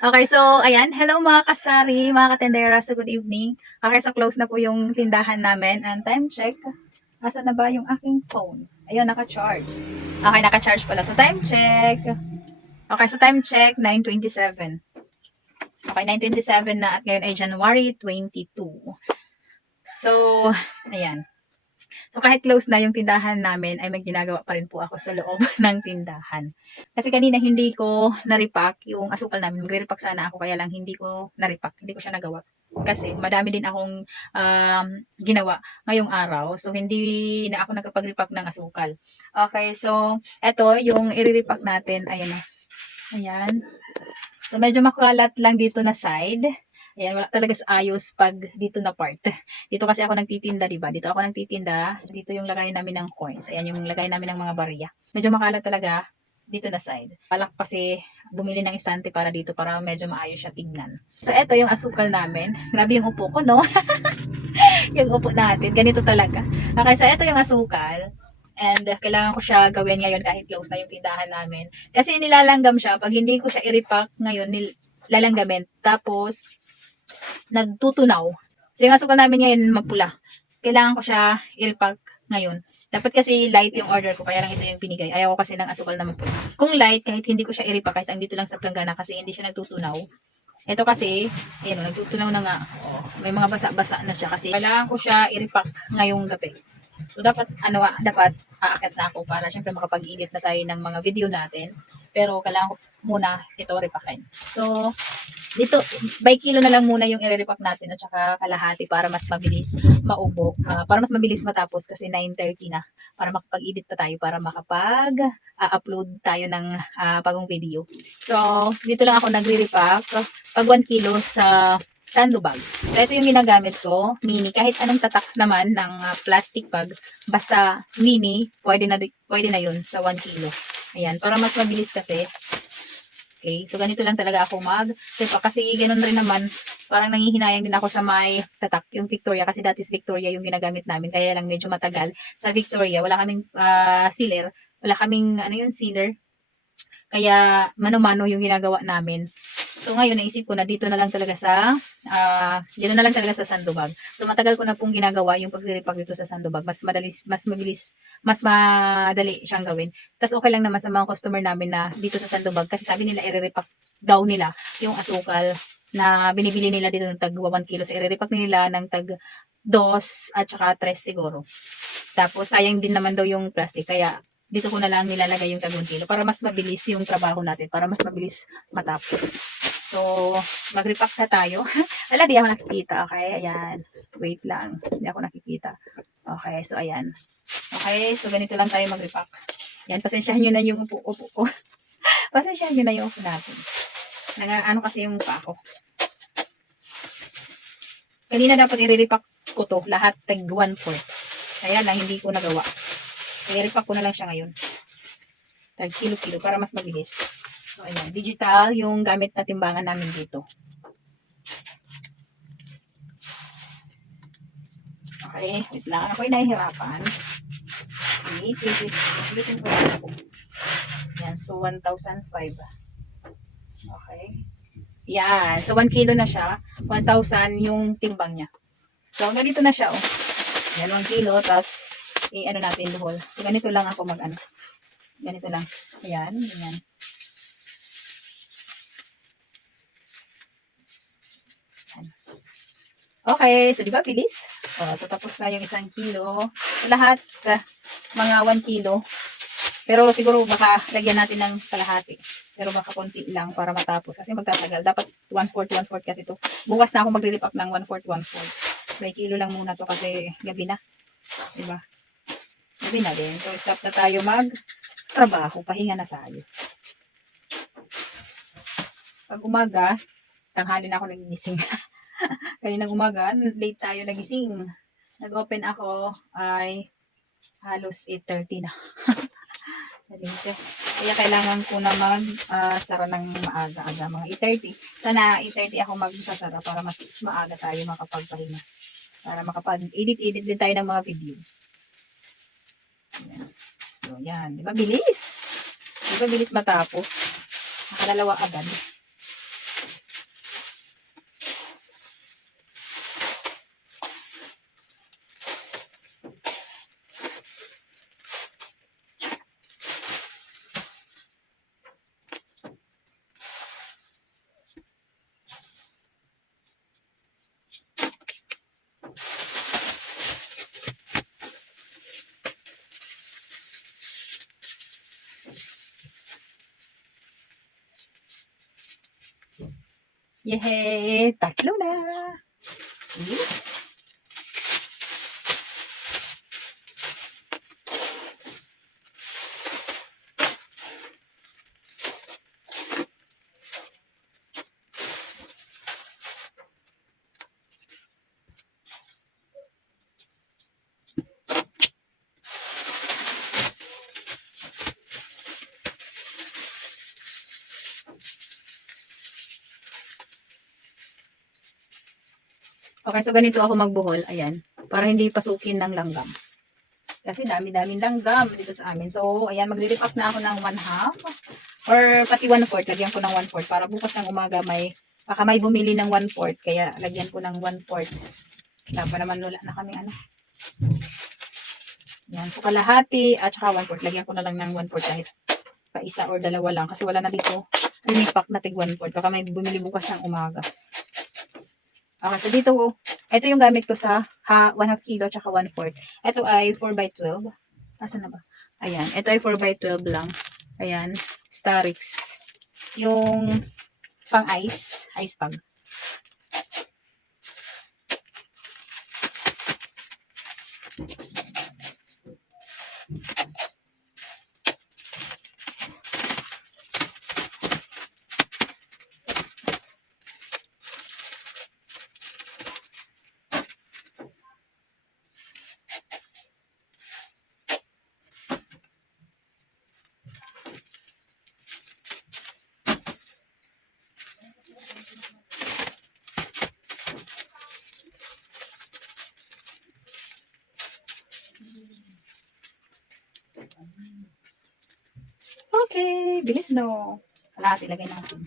Okay, so, ayan. Hello mga kasari, mga katendera. So, good evening. Okay, so close na po yung tindahan namin. And time check. Asa na ba yung aking phone? Ayun, naka-charge. Okay, naka-charge pala. So, time check. Okay, so time check, 9.27. Okay, 9.27 na at ngayon ay January 22. So, ayan. So, kahit close na yung tindahan namin, ay may ginagawa pa rin po ako sa loob ng tindahan. Kasi kanina hindi ko na-repack yung asukal namin. Magre-repack sana ako, kaya lang hindi ko na-repack. Hindi ko siya nagawa. Kasi madami din akong um, ginawa ngayong araw. So, hindi na ako nakapag-repack ng asukal. Okay, so, eto, yung i-repack natin, ayan na. Ayan. So, medyo makalat lang dito na side. Ayan, wala talaga sa ayos pag dito na part. Dito kasi ako nagtitinda, di ba? Dito ako nagtitinda. Dito yung lagay namin ng coins. Ayan yung lagay namin ng mga barya. Medyo makalat talaga dito na side. Palak kasi bumili ng istante para dito para medyo maayos siya tignan. So, eto yung asukal namin. Grabe yung upo ko, no? yung upo natin. Ganito talaga. Okay, so eto yung asukal. And uh, kailangan ko siya gawin ngayon kahit close na yung tindahan namin. Kasi nilalanggam siya. Pag hindi ko siya i-repack ngayon, nil- lalanggamin. Tapos, nagtutunaw. So, yung asukal namin ngayon, mapula. Kailangan ko siya i-repack ngayon. Dapat kasi light yung order ko, kaya lang ito yung pinigay. Ayaw ko kasi ng asukal na mapula. Kung light, kahit hindi ko siya i-repack, kahit ang dito lang sa planggana kasi hindi siya nagtutunaw. Ito kasi, ayun, nagtutunaw na nga. Oh, may mga basa-basa na siya kasi kailangan ko siya i-repack ngayong gabi. So, dapat, ano, ah, dapat aakyat na ako para syempre makapag-edit na tayo ng mga video natin. Pero, kailangan ko muna ito repackin. So, dito, by kilo na lang muna yung i-repack natin at saka kalahati para mas mabilis maubo. Ah, para mas mabilis matapos kasi 9.30 na. Para makapag-edit pa tayo para makapag-upload tayo ng ah, bagong video. So, dito lang ako nagre-repack. Pag 1 kilo sa sandbag. So, ito yung ginagamit ko. Mini. Kahit anong tatak naman ng ah, plastic bag. Basta mini, pwede na, pwede na yun sa 1 kilo. Ayan. Para mas mabilis kasi. Okay. So, ganito lang talaga ako mag. Diba? Kasi ganun rin naman. Parang nangihinayang din ako sa may tatak. Yung Victoria. Kasi dati is Victoria yung ginagamit namin. Kaya lang medyo matagal. Sa Victoria, wala kaming ah, sealer. Wala kaming, ano yun, sealer. Kaya, mano-mano yung ginagawa namin. So ngayon naisip ko na dito na lang talaga sa ah dito na lang talaga sa sandubag. So matagal ko na pong ginagawa yung pagre-repack dito sa sandubag. Mas madali mas mabilis, mas madali siyang gawin. Tapos okay lang naman sa mga customer namin na dito sa sandubag kasi sabi nila i-repack daw nila yung asukal na binibili nila dito ng tag 1 kilo. So i-repack nila ng tag 2 at saka 3 siguro. Tapos sayang din naman daw yung plastic kaya dito ko na lang nilalagay yung tag 1 kilo para mas mabilis yung trabaho natin, para mas mabilis matapos. So, mag-repack na tayo. Wala, di ako nakikita. Okay, ayan. Wait lang. Hindi ako nakikita. Okay, so ayan. Okay, so ganito lang tayo mag-repack. Yan, pasensyahan nyo na yung upo-upo ko. pasensyahan nyo na yung upo natin. Nang, ano kasi yung pa ako. Kanina dapat i-repack ko to. Lahat tag 1 fourth. Kaya lang, hindi ko nagawa. I-repack ko na lang siya ngayon. Tag kilo-kilo para mas mabilis. So, ayan. Digital yung gamit na timbangan namin dito. Okay, wait lang. Ako ay nahihirapan. Okay, wait, ko lang ako. Yan, so 1,005. Okay. Yan, so 1 kilo na siya. 1,000 yung timbang niya. So, ganito na siya, oh. Yan, 1 kilo, tapos, i-ano natin duhol. So, ganito lang ako mag-ano. Ganito lang. Ayan, ganyan. Okay, so di ba bilis? Oh, so tapos na yung isang kilo. Lahat, ah, mga 1 kilo. Pero siguro baka lagyan natin ng kalahati. Pero baka konti lang para matapos. Kasi magtatagal. Dapat 1/4, 1/4 kasi to. Bukas na ako magre-rip up ng 1/4, 1/4. May kilo lang muna to kasi gabi na. Diba? Gabi na din. So stop na tayo mag trabaho. Pahinga na tayo. Pag umaga, tanghali na ako nagigising. Kaninang umaga, late tayo nagising. Nag-open ako ay halos 8.30 na. Kaya kailangan ko na mag ah, sara ng maaga-aga, mga 8.30. Sana 8.30 ako magsasara para mas maaga tayo makapagpahinga. Para makapag-edit-edit din tayo ng mga video. So, yan. Di ba bilis? Di ba bilis matapos? Nakadalawa agad. Yehey! Tatlo na! Okay. So ganito ako magbuhol. Ayan. Para hindi pasukin ng langgam. Kasi dami-daming langgam dito sa amin. So, ayan, magre-rip up na ako ng one half. Or pati one fourth. Lagyan ko ng one fourth. Para bukas ng umaga may, baka may bumili ng one fourth. Kaya lagyan ko ng one fourth. Wala naman wala na kami ano. Yan. So, kalahati at saka one fourth. Lagyan ko na lang ng one fourth kahit pa isa or dalawa lang. Kasi wala na dito. Rinipak na tig one fourth. Baka may bumili bukas ng umaga. Okay, so dito, ito yung gamit ko sa ha, 1 half kilo tsaka 1 fourth. Ito ay 4 by 12. Asan na ba? Ayan, ito ay 4 by 12 lang. Ayan, Starix. Yung pang ice, ice pang. Okay, bilis no. Kalahati lagay natin.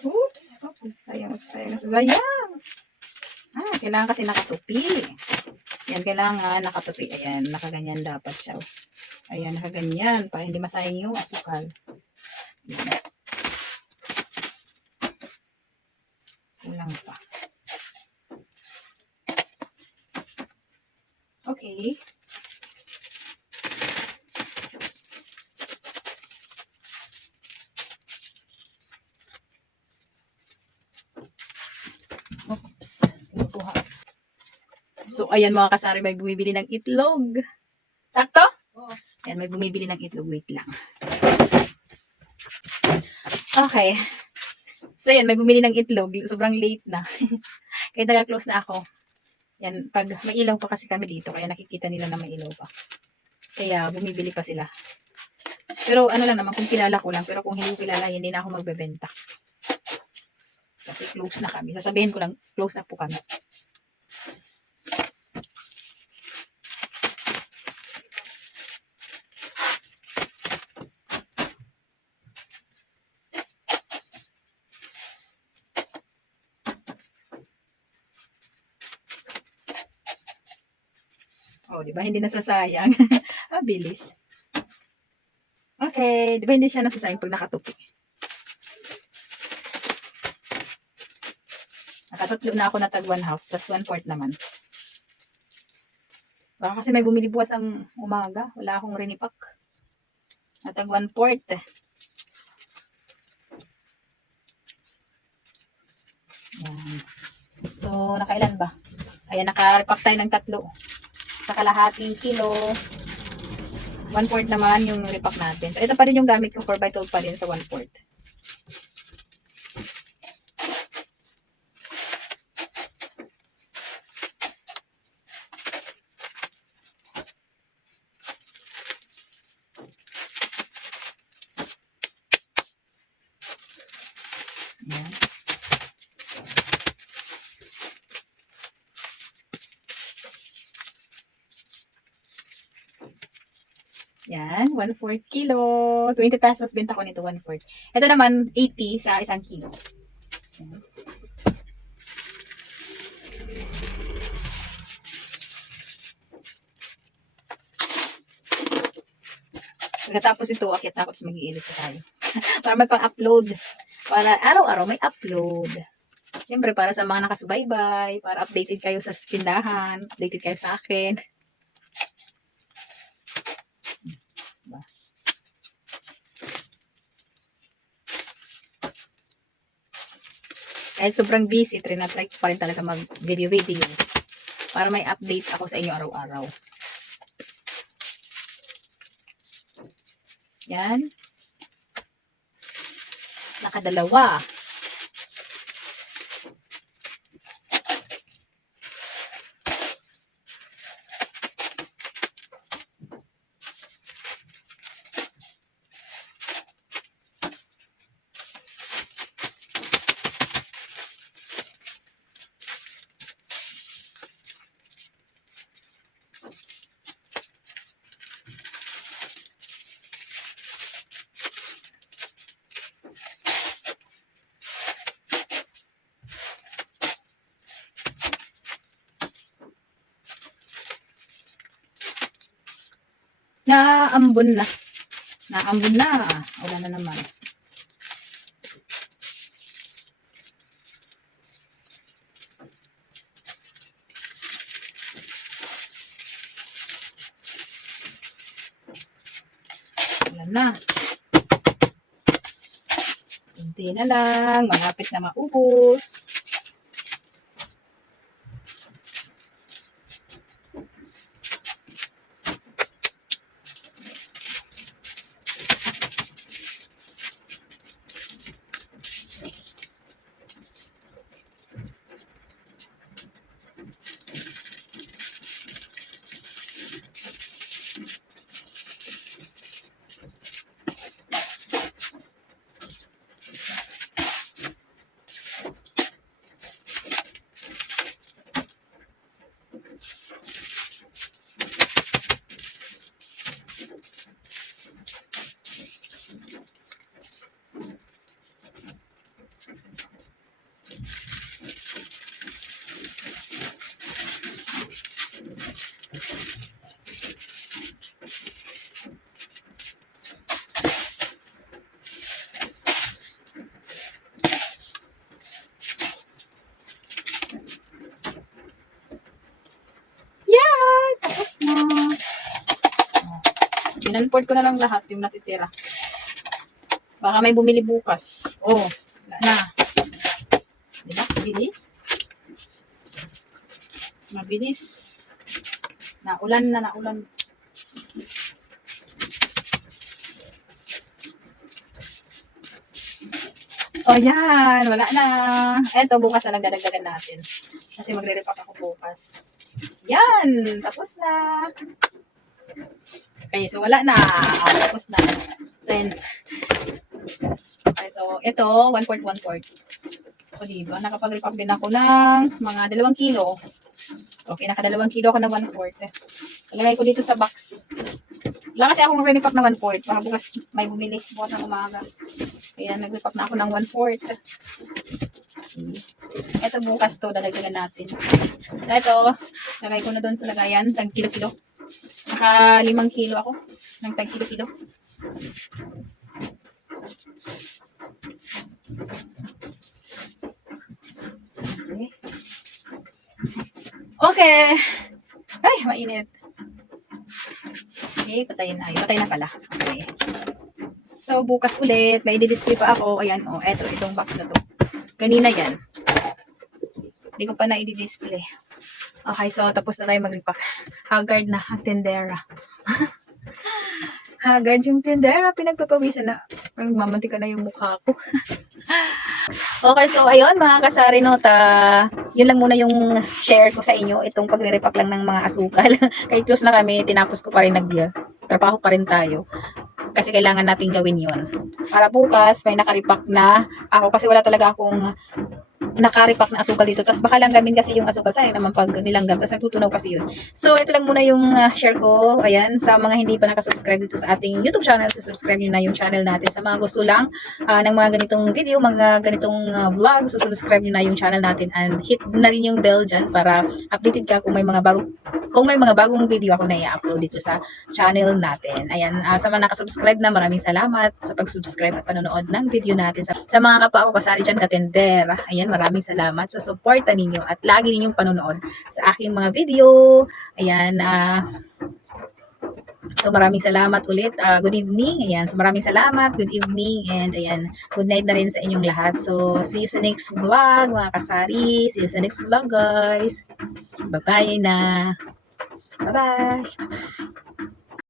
Oops! Oops! Sayang, sayang, sayang! Ah, kailangan kasi nakatupi. Yan, kailangan nakatupi. Ayan, nakaganyan dapat siya. Ayan, nakaganyan para hindi masayang yung asukal. Yan. Kulang pa. Okay. Oops. Nakuha. So, ayan mga kasari, may bumibili ng itlog. Sakto? Oo. Ayan, may bumibili ng itlog. Wait lang. Okay. So, yan, may bumili ng itlog. Sobrang late na. kaya nag-close na ako. Yan, pag may ilaw pa kasi kami dito, kaya nakikita nila na may ilaw pa. Kaya, bumibili pa sila. Pero, ano lang naman, kung kilala ko lang. Pero kung hindi kilala, hindi na ako magbebenta. Kasi close na kami. Sasabihin ko lang, close na po kami. Oh, di ba? Hindi nasasayang. ah, bilis. Okay. Di ba hindi siya nasasayang pag nakatupi? Nakatatlo na ako na tag one half, tas one fourth naman. Baka kasi may bumili bukas ng umaga. Wala akong rinipak. Natag one fourth. Yan. So, nakailan ba? Ayan, naka-repack tayo ng tatlo. Sa kalahating kilo. One fourth naman yung repack natin. So, ito pa rin yung gamit ko. 4 by 12 pa rin sa one fourth. Yan. Yan, 1/4 kilo. 20 pesos benta ko nito, 1/4. Ito naman, 80 sa isang kilo. Yan. Pagkatapos ito, akit na ako, tapos mag-iilit pa tayo. Para may pang-upload. Para araw-araw may upload. Siyempre, para sa mga nakasubaybay, para updated kayo sa tindahan, updated kayo sa akin. Kahit sobrang busy, trinatry ko pa rin talaga mag-video-video para may update ako sa inyo araw-araw. Yan. Nakadalawa. Naambon na. Naambon na. Wala na naman. Wala na. Kunti na lang. Malapit na maubos. Yan! Tapos na. Pinanport ko na lang lahat yung natitira. Baka may bumili bukas. Oh, wala na. Diba? Bilis. Mabilis. Naulan na, naulan. Oh, yan. Wala na. Eto, bukas na lang dadagdagan natin. Kasi magre-repack ako bukas. Yan! Tapos na. Okay, so wala na. Ah, tapos na. So, yun. Okay, so ito, 1 quart, 1 quart. O, diba? Nakapag-repack din ako ng mga dalawang kilo. Okay, nakadalawang kilo ako ng 1 quart. Ilagay ko dito sa box. Wala kasi akong re-repack na 1 quart. Baka bukas may bumili. Bukas ng umaga. Kaya nag-repack na ako ng 1 quart. Ito bukas to, dadagdagan natin. So, ito, lagay ko na doon sa lagayan, tag kilo-kilo. Naka limang kilo ako, ng tag kilo-kilo. Okay. Okay. Ay, mainit. Okay, patayin. Ay, patay na pala. Okay. So, bukas ulit, may di-display pa ako. Ayan, oh, eto, itong box na to. Kanina yan. Hindi ko pa na i-display. Okay, so tapos na tayo mag-repack. Haggard na, ang tendera. Haggard yung tendera. Pinagpapawisan na. Parang mamantika na yung mukha ko. okay, so ayun mga kasari nota. Yun lang muna yung share ko sa inyo. Itong pagre-repack lang ng mga asukal. Kahit close na kami, tinapos ko pa rin nag trabaho pa rin tayo. Kasi kailangan natin gawin yon Para bukas, may nakaripak na ako. Kasi wala talaga akong nakaripak na asukal dito. Tapos baka langgamin kasi yung asukal. Sayang naman pag nilanggam. Tapos nagtutunaw kasi yun. So, ito lang muna yung uh, share ko. Ayan, sa mga hindi pa nakasubscribe dito sa ating YouTube channel, subscribe nyo na yung channel natin. Sa mga gusto lang uh, ng mga ganitong video, mga ganitong uh, vlog, so subscribe nyo na yung channel natin and hit na rin yung bell dyan para updated ka kung may mga bago kung may mga bagong video ako na i-upload dito sa channel natin. Ayan, ah, sa mga nakasubscribe na maraming salamat sa pag-subscribe at panonood ng video natin. Sa, sa mga kapwa ko kasari dyan katender, ayan, maraming salamat sa suporta ninyo at lagi ninyong panonood sa aking mga video. Ayan, ah, So maraming salamat ulit. Ah, good evening. Ayan. So maraming salamat. Good evening. And ayan, good night na rin sa inyong lahat. So see you sa next vlog mga kasari. See you sa next vlog guys. Bye-bye na. Bye-bye.